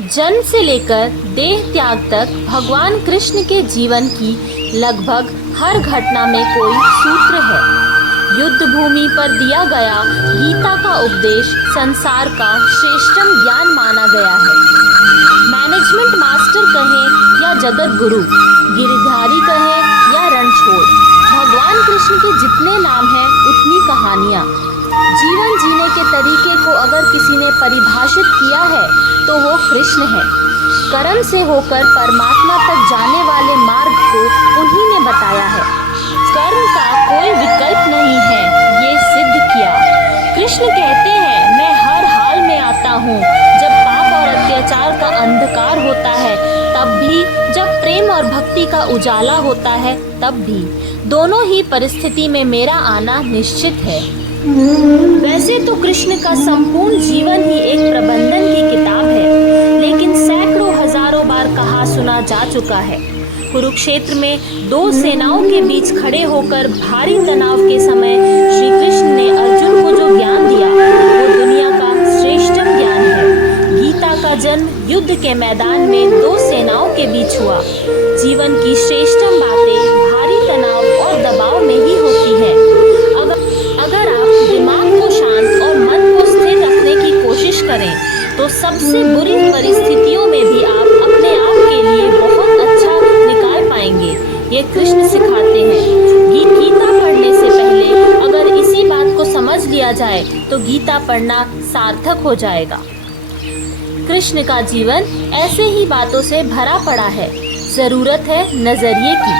जन्म से लेकर देह त्याग तक भगवान कृष्ण के जीवन की लगभग हर घटना में कोई सूत्र है। युद्ध भूमि पर दिया गया गीता का उपदेश संसार का श्रेष्ठतम ज्ञान माना गया है। मैनेजमेंट मास्टर कहें या जगत गुरु, गिरधारी कहें या रणछोड़, भगवान कृष्ण के जितने नाम हैं उतनी कहानियाँ। जीवन जीने के तरीके को अगर किसी ने परिभाषित किया है तो वो कृष्ण है। कर्म से होकर परमात्मा तक जाने वाले मार्ग को उन्हीं ने बताया है। कर्म का कोई विकल्प नहीं है, ये सिद्ध किया। कृष्ण कहते हैं, मैं हर हाल में आता हूँ। जब पाप और अत्याचार का अंधकार होता है तब भी, जब प्रेम और भक्ति का उजाला होता है तब भी, दोनों ही परिस्थिति में मेरा आना निश्चित है। वैसे तो कृष्ण का संपूर्ण जीवन ही एक प्रबंधन की किताब है, लेकिन सैकड़ों हजारों बार कहा सुना जा चुका है। कुरुक्षेत्र में दो सेनाओं के बीच खड़े होकर भारी तनाव के समय श्री कृष्ण ने अर्जुन को जो ज्ञान दिया वो दुनिया का श्रेष्ठतम ज्ञान है। गीता का जन्म युद्ध के मैदान में दो सेनाओं के बीच हुआ। जीवन की श्रेष्ठतम बातें भारी तनाव और दबाव में ही होती हैं। अगर आप दिमाग को शांत और मन को स्थिर रखने की कोशिश करें तो सबसे बुरी परिस्थितियों में भी आप अपने आप के लिए बहुत अच्छा निकाल पाएंगे। ये कृष्ण सिखाते हैं। गीता पढ़ने से पहले अगर इसी बात को समझ लिया जाए तो गीता पढ़ना सार्थक हो जाएगा। कृष्ण का जीवन ऐसे ही बातों से भरा पड़ा है। जरूरत है नजरिए की।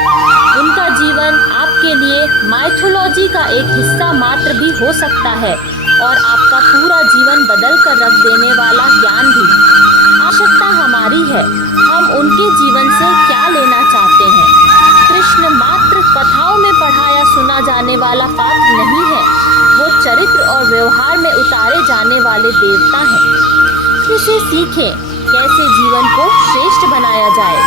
उनका जीवन आपके लिए माइथोलॉजी का एक हिस्सा मात्र भी हो सकता है और आपका पूरा जीवन बदल कर रख देने वाला ज्ञान भी। आवश्यकता हमारी है, हम उनके जीवन से क्या लेना चाहते हैं। कृष्ण मात्र कथाओं में पढ़ाया सुना जाने वाला पात्र नहीं है, वो चरित्र और व्यवहार में उतारे जाने वाले देवता हैं। इसे सीखें कैसे जीवन को श्रेष्ठ बनाया जाए।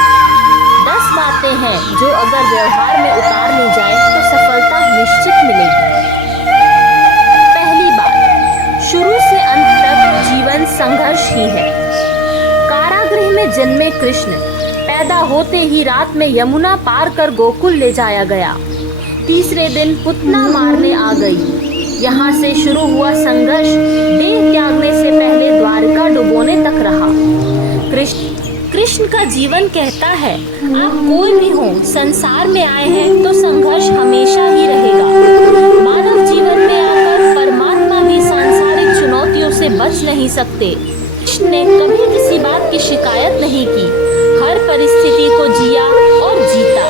10 बातें हैं जो अगर व्यवहार में उतार ली जाए तो सफलता निश्चित मिलेगी। पहली बात, शुरू से अंत तक जीवन संघर्ष ही है। कारागृह में जन्मे कृष्ण पैदा होते ही रात में यमुना पार कर गोकुल ले जाया गया। तीसरे दिन पुतना मारने आ गई। यहाँ से शुरू हुआ संघर्ष देह त्यागने से पहले द्वारका डुबोने तक रहा। कृष्ण का जीवन कहता है, आप कोई भी हो, संसार में आए हैं तो संघर्ष हमेशा ही रहेगा। मानव जीवन में आकर परमात्मा भी सांसारिक चुनौतियों से बच नहीं सकते। कृष्ण ने कभी किसी बात की शिकायत नहीं की, हर परिस्थिति को जिया और जीता।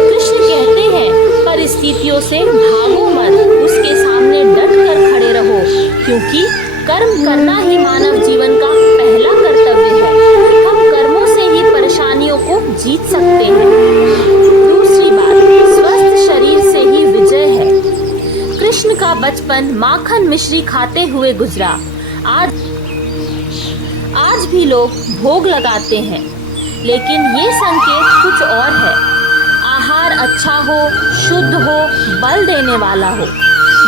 कृष्ण कहते हैं, परिस्थितियों से भागो मत, उसके सामने डट कर खड़े रहो, क्योंकि कर्म करना ही मानव जीवन का पहला कर्तव्य है। हम कर्मों से ही परेशानियों को जीत सकते हैं। दूसरी बात, स्वस्थ शरीर से ही विजय है। कृष्ण का बचपन माखन मिश्री खाते हुए गुजरा। आज भी लोग भोग लगाते हैं, लेकिन ये संकेत कुछ और है। आहार अच्छा हो, शुद्ध हो, बल देने वाला हो।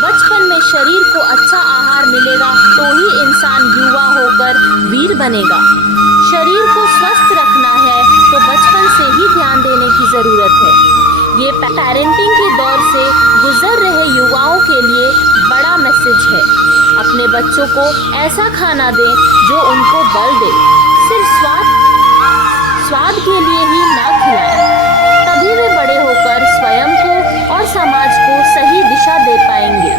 बचपन में शरीर को अच्छा आहार मिलेगा तो ही इंसान युवा होकर वीर बनेगा। शरीर को स्वस्थ रखना है तो बचपन से ही ध्यान देने की जरूरत है। ये पेरेंटिंग के दौर से गुजर रहे युवाओं के लिए बड़ा मैसेज है। अपने बच्चों को ऐसा खाना दें जो उनको बल दे। सिर्फ स्वाद के लिए ही ना खिलाएं, तभी वे बड़े होकर स्वयं को और समाज को सही दिशा दे पाएंगे।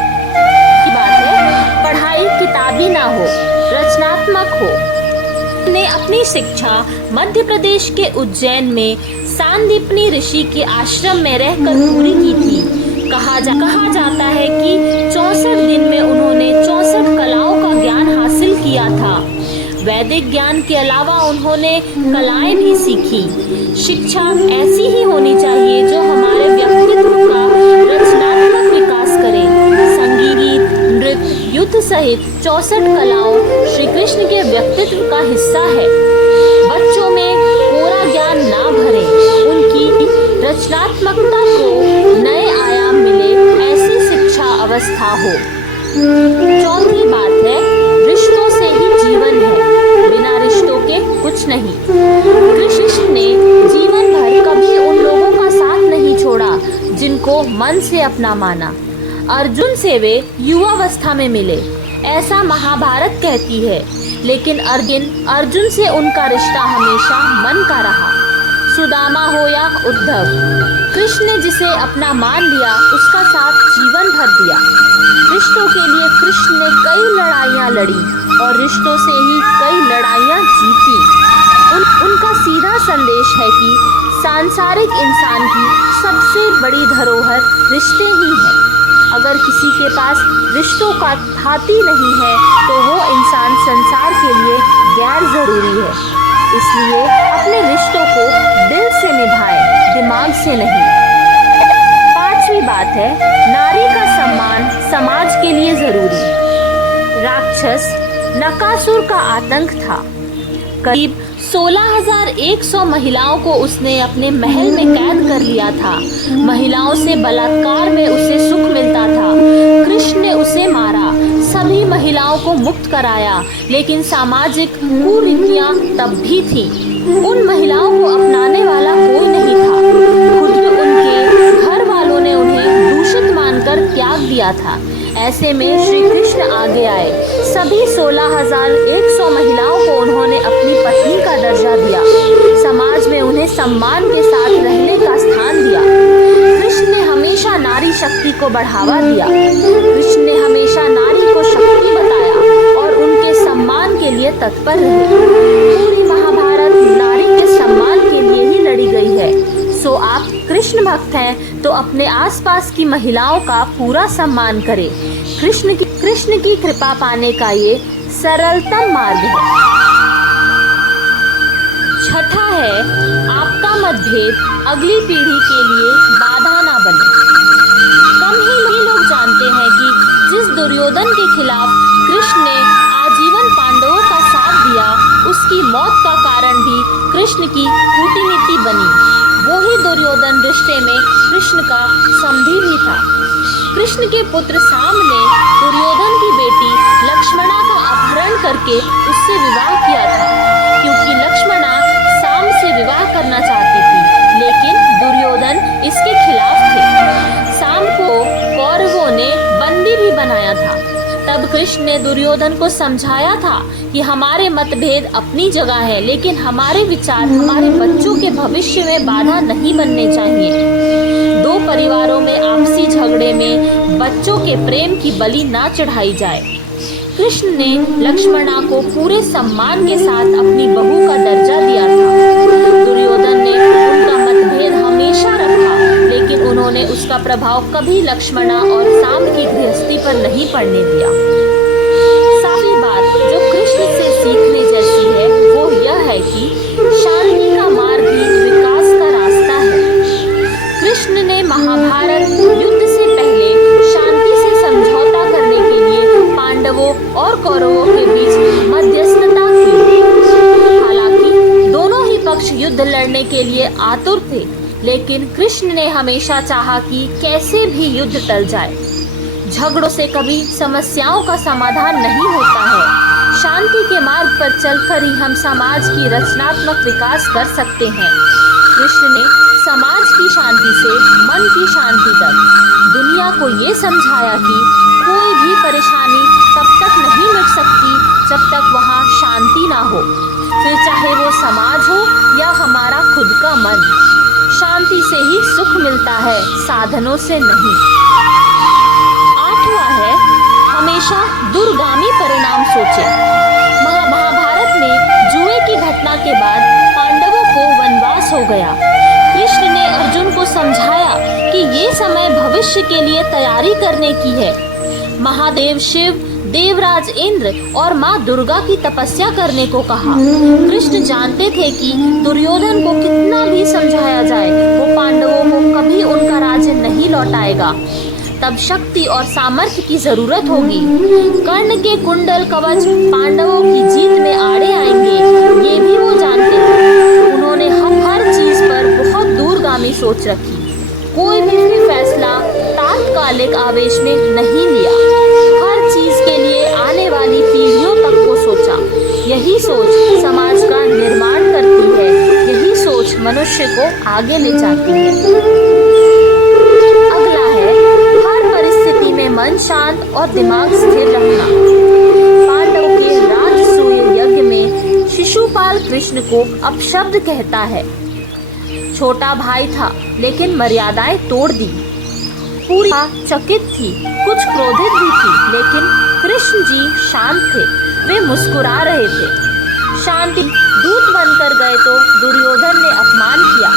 की बात है, पढ़ाई किताबी ना हो, रचनात्मक हो। ने अपनी शिक्षा मध्य प्रदेश के उज्जैन में सांदीपनी ऋषि के आश्रम में रहकर पूरी की थी। कहा जाता है कि 64 दिन में उन्होंने 64 कलाओं का ज्ञान हासिल किया था। वैदिक ज्ञान के अलावा उन्होंने कलाएं भी सीखी। शिक्षा ऐसी ही होनी चाहिए जो हमारे व्यक्तित्व का रचनात्मक विकास करे। संगीत, नृत्य, युद्ध सहित 64 कलाओं श्री कृष्ण के व्यक्तित्व का हिस्सा है। बच्चों में कोरा ज्ञान ना भरे, उनकी रचनात्मकता को नए आयाम मिले, ऐसी शिक्षा अवस्था हो। चौथी बात है, रिश्तों से ही जीवन है, बिना रिश्तों के कुछ कुछ नहीं। कृष्ण ने जीवन भर कभी उन लोगों का साथ नहीं छोड़ा जिनको मन से अपना माना। अर्जुन से वे युवावस्था में मिले, ऐसा महाभारत कहती है, लेकिन अर्जुन से उनका रिश्ता हमेशा मन का रहा। सुदामा हो या उद्धव, कृष्ण ने जिसे अपना मान लिया उसका साथ जीवन भर दिया। रिश्तों के लिए कृष्ण ने कई लड़ाइयाँ लड़ी और रिश्तों से ही कई लड़ाइयाँ जीती। उनका सीधा संदेश है कि सांसारिक इंसान की सबसे बड़ी धरोहर रिश्ते ही है। अगर किसी के पास रिश्तों का हाथी नहीं है तो वो इंसान संसार के लिए गैर जरूरी है। इसलिए अपने रिश्तों को दिल से निभाएं, दिमाग से नहीं। पांचवी बात है, नारी का सम्मान समाज के लिए जरूरी। राक्षस नकासुर का आतंक था। करीब 16,100 महिलाओं को उसने अपने महल में कैद कर लिया था। महिलाओं से बलात्कार में उसे सुख मिलता था। कृष्ण ने उसे मारा, सभी महिलाओं को मुक्त कराया, लेकिन सामाजिक कुरीतियां तब भी थी। उन महिलाओं को अपनाने वाला कोई नहीं था। खुद उनके घर वालों ने उन्हें दूषित मानकर त्याग दिया था। ऐसे में श्री कृष्ण आगे आए। सभी 16,100 महिलाओं को उन्होंने अपनी पत्नी का दर्जा दिया। समाज में उन्हें सम्मान के साथ रहने का स्थान दिया। कृष्ण ने हमेशा नारी शक्ति को बढ़ावा दिया। कृष्ण ने हमेशा नारी को शक्ति बताया और उनके सम्मान के लिए तत्पर रहे। पूरी महाभारत नारी के सम्मान के लिए ही लड़ी गई है। सो आप कृष्ण भक्त हैं तो अपने आसपास की महिलाओं का पूरा सम्मान करें। कृष्ण की कृपा पाने का ये सरलतम मार्ग है। छठा है, आपका मतभेद अगली पीढ़ी के लिए बाधा ना बने। कम ही लोग जानते हैं कि जिस दुर्योधन के खिलाफ कृष्ण ने आजीवन पांडवों का साथ दिया, उसकी मौत का कारण भी कृष्ण की कूटनीति बनी। वही दुर्योधन रिश्ते में कृष्ण का समधी भी था। कृष्ण के पुत्र साम ने दुर्योधन की बेटी लक्ष्मणा का अपहरण करके उससे विवाह किया था, क्योंकि लक्ष्मणा साम से विवाह करना चाहती थी, लेकिन दुर्योधन इसके खिलाफ थे। साम को कौरवों ने बंदी भी बनाया था। तब कृष्ण ने दुर्योधन को समझाया था कि हमारे मतभेद अपनी जगह है, लेकिन हमारे विचार हमारे बच्चों के भविष्य में बाधा नहीं बनने चाहिए। दो परिवारों में आपसी झगड़े में बच्चों के प्रेम की बलि ना चढ़ाई जाए। कृष्ण ने लक्ष्मणा को पूरे सम्मान के साथ अपनी बहू का दर्जा दिया था। दुर्योधन ने उनका मतभेद हमेशा रखा, लेकिन उन्होंने उसका प्रभाव कभी लक्ष्मणा और साम की गृहस्थी पर नहीं पड़ने दिया। सातवीं बात जो कृष्ण से सीखने जैसी है वो यह है कि शांति का मार्ग ही विकास का रास्ता है। कृष्ण ने महाभारत युद्ध से पहले शांति से समझौता करने के लिए पांडवों और कौरवों के बीच मध्यस्थता की। हालांकि दोनों ही पक्ष युद्ध लड़ने के लिए आतुर थे, लेकिन कृष्ण ने हमेशा चाहा कि कैसे भी युद्ध टल जाए। झगड़ों से कभी समस्याओं का समाधान नहीं होता है। शांति के मार्ग पर चलकर ही हम समाज की रचनात्मक विकास कर सकते हैं। कृष्ण ने समाज की शांति से मन की शांति तक दुनिया को ये समझाया कि कोई भी परेशानी तब तक नहीं मिट सकती जब तक वहाँ शांति ना हो, फिर चाहे वो समाज हो या हमारा खुद का मन। शांति से ही सुख मिलता है, साधनों से नहीं। आठवां है, हमेशा दूरगामी परिणाम सोचें। महाभारत में जुए की घटना के बाद पांडवों को वनवास हो गया। कृष्ण ने अर्जुन को समझाया कि ये समय भविष्य के लिए तैयारी करने की है। महादेव शिव, देवराज इंद्र और माँ दुर्गा की तपस्या करने को कहा। कृष्ण जानते थे कि दुर्योधन को कितना भी समझाया जाए, वो पांडवों को कभी उनका राज्य नहीं लौटाएगा। तब शक्ति और सामर्थ्य की जरूरत होगी। कर्ण के कुंडल कवच पांडवों की जीत में आड़े आएंगे, ये भी वो जानते थे। उन्होंने हर चीज पर बहुत दूरगामी सोच रखी। कोई भी फैसला तात्कालिक आवेश में नहीं लिया। हर चीज के लिए आने वाली पीढ़ियों तक को सोचा। यही सोच समाज का निर्माण आगे ले जाती है। अगला है हर परिस्थिति में मन शांत और दिमाग स्थिर रखना। पांडवों के राजसूय यज्ञ में शिशुपाल कृष्ण को अपशब्द कहता है। छोटा भाई था लेकिन मर्यादाएं तोड़ दी। पूरी चकित थी, कुछ क्रोधित भी थी, लेकिन कृष्ण जी शांत थे। वे मुस्कुरा रहे थे। शांति दूत बनकर गए तो दुर्योधन ने अपमान किया।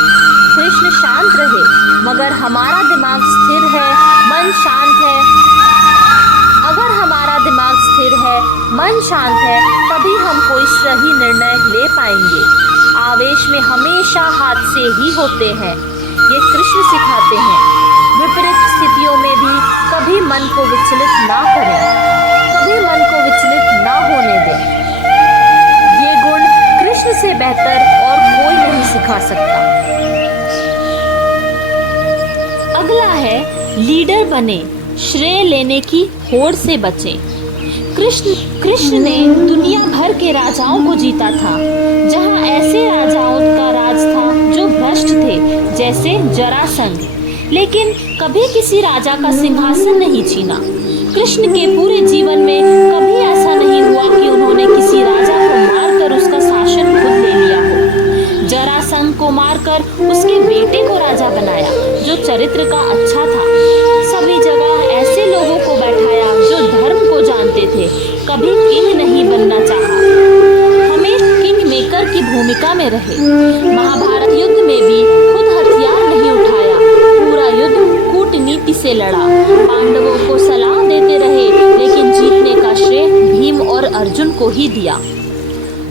कृष्ण शांत रहे, मगर हमारा दिमाग स्थिर है, मन शांत है। अगर हमारा दिमाग स्थिर है, मन शांत है, तभी हम कोई सही निर्णय ले पाएंगे। आवेश में हमेशा हादसे ही होते हैं, ये कृष्ण सिखाते हैं। विपरीत स्थितियों में भी कभी मन को विचलित ना करें, कभी मन को विचलित ना होने दें। ये गुण कृष्ण से बेहतर और कोई नहीं सिखा सकता। अगला है लीडर बने, श्रेय लेने की होड़ से बचें। कृष्ण ने दुनिया भर के राजाओं को जीता था। जहां ऐसे राजाओं का राज था जो भ्रष्ट थे, जैसे जरासंध, लेकिन कभी किसी राजा का सिंहासन नहीं छीना। कृष्ण के पूरे जीवन में कभी ऐसा नहीं हुआ कि उन्होंने किसी राजा को मारकर उसका शासन खुद ले लिया हो। जरासंध को मारकर उसके बेटे को राजा बनाया, जो चरित्र का अच्छा था। सभी जगह ऐसे लोगों को बैठाया जो धर्म को जानते थे। कभी किंग नहीं बनना चाहा, हमेशा किंग मेकर की भूमिका में रहे। महाभारत युद्ध में भी खुद हथियार नहीं उठाया, पूरा युद्ध कूटनीति से लड़ा। पांडवों को सलाह देते रहे, लेकिन जीतने का श्रेय भीम और अर्जुन को ही दिया।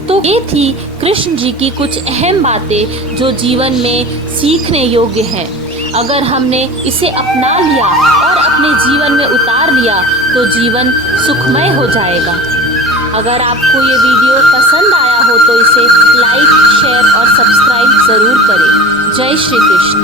तो ये थी कृष्ण जी की कुछ अहम बातें जो जीवन में सीखने योग्य हैं। अगर हमने इसे अपना लिया और अपने जीवन में उतार लिया तो जीवन सुखमय हो जाएगा। अगर आपको ये वीडियो पसंद आया हो तो इसे लाइक, शेयर और सब्सक्राइब ज़रूर करें। जय श्री कृष्ण।